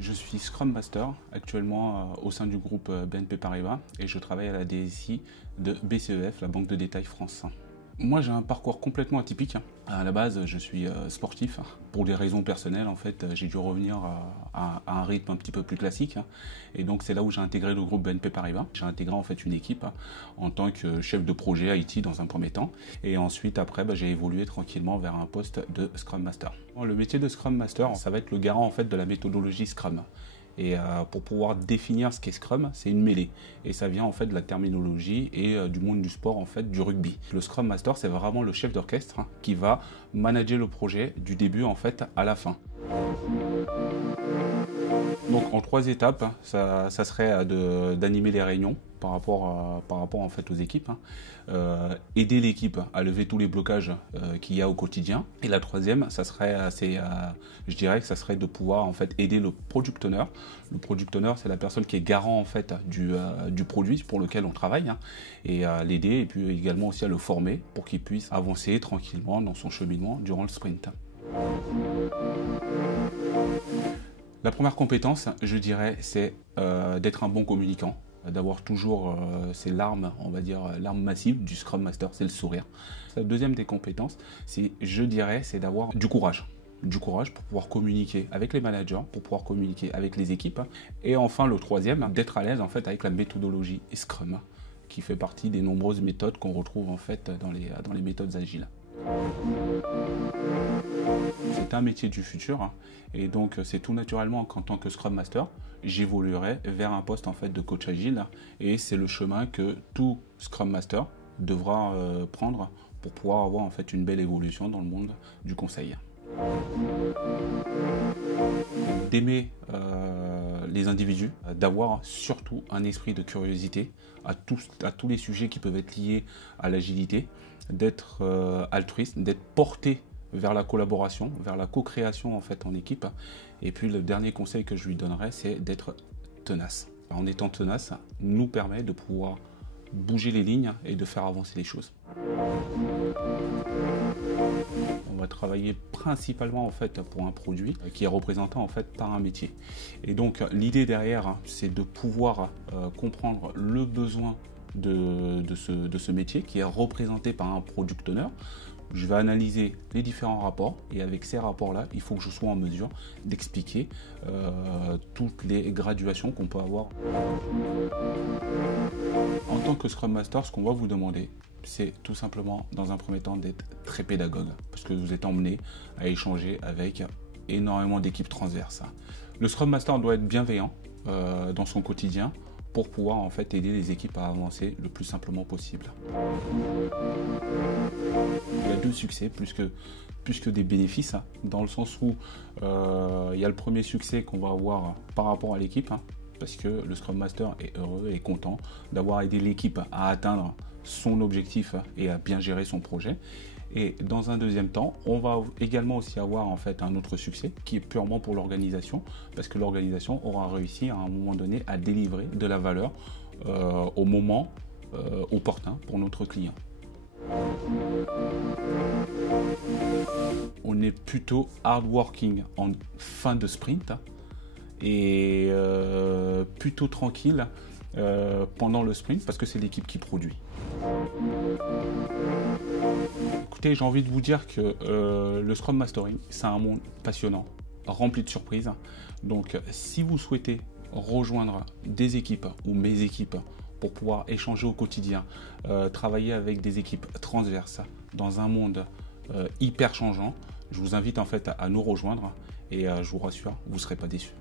Je suis Scrum Master actuellement au sein du groupe BNP Paribas et je travaille à la DSI de BCEF, la Banque de détail France. Moi j'ai un parcours complètement atypique. À la base je suis sportif. Pour des raisons personnelles en fait j'ai dû revenir à un rythme un petit peu plus classique. Et donc c'est là où j'ai intégré le groupe BNP Paribas. J'ai intégré en fait une équipe en tant que chef de projet IT dans un premier temps. Et ensuite après j'ai évolué tranquillement vers un poste de Scrum Master. Le métier de Scrum Master, ça va être le garant en fait de la méthodologie Scrum. Et pour pouvoir définir ce qu'est Scrum, c'est une mêlée. Et ça vient en fait de la terminologie et du monde du sport, en fait, du rugby. Le Scrum Master, c'est vraiment le chef d'orchestre qui va manager le projet du début en fait à la fin. Donc en 3 étapes, ça serait d'animer les réunions par rapport en fait aux équipes, aider l'équipe à lever tous les blocages qu'il y a au quotidien. Et la troisième, je dirais que ça serait de pouvoir en fait aider le product owner. Le product owner, c'est la personne qui est garant en fait du produit pour lequel on travaille, et l'aider et puis également aussi à le former pour qu'il puisse avancer tranquillement dans son cheminement durant le sprint. La première compétence, je dirais, c'est d'être un bon communicant, d'avoir toujours c'est l'arme, on va dire, l'arme massive du Scrum Master, c'est le sourire. La deuxième des compétences, je dirais, c'est d'avoir du courage. Du courage pour pouvoir communiquer avec les managers, pour pouvoir communiquer avec les équipes. Et enfin, le troisième, d'être à l'aise en fait avec la méthodologie Scrum, qui fait partie des nombreuses méthodes qu'on retrouve en fait dans les méthodes agiles. C'est un métier du futur et donc c'est tout naturellement qu'en tant que Scrum Master, j'évoluerai vers un poste en fait de coach agile et c'est le chemin que tout Scrum Master devra prendre pour pouvoir avoir en fait une belle évolution dans le monde du conseil. D'aimer les individus, d'avoir surtout un esprit de curiosité à tous les sujets qui peuvent être liés à l'agilité, d'être altruiste, d'être porté vers la collaboration, vers la co-création en fait en équipe. Et puis le dernier conseil que je lui donnerais, c'est d'être tenace. En étant tenace, nous permet de pouvoir bouger les lignes et de faire avancer les choses. On va travailler principalement en fait pour un produit qui est représenté en fait par un métier. Et donc l'idée derrière, c'est de pouvoir comprendre le besoin de ce métier qui est représenté par un product owner. Je vais analyser les différents rapports et avec ces rapports-là, il faut que je sois en mesure d'expliquer toutes les graduations qu'on peut avoir. En tant que Scrum Master, ce qu'on va vous demander, c'est tout simplement, dans un premier temps, d'être très pédagogue parce que vous êtes emmené à échanger avec énormément d'équipes transverses. Le Scrum Master doit être bienveillant dans son quotidien pour pouvoir en fait aider les équipes à avancer le plus simplement possible. Il y a 2 succès plus que des bénéfices, dans le sens où il y a le premier succès qu'on va avoir par rapport à l'équipe, parce que le Scrum Master est heureux et content d'avoir aidé l'équipe à atteindre son objectif et à bien gérer son projet. Et dans un deuxième temps, on va également aussi avoir en fait un autre succès qui est purement pour l'organisation, parce que l'organisation aura réussi à un moment donné à délivrer de la valeur au moment opportun pour notre client. On est plutôt hardworking en fin de sprint et plutôt tranquille pendant le sprint parce que c'est l'équipe qui produit. Écoutez, j'ai envie de vous dire que le Scrum Mastering, c'est un monde passionnant, rempli de surprises. Donc si vous souhaitez rejoindre des équipes ou mes équipes pour pouvoir échanger au quotidien, travailler avec des équipes transverses dans un monde hyper changeant, je vous invite en fait à nous rejoindre et je vous rassure, vous ne serez pas déçus.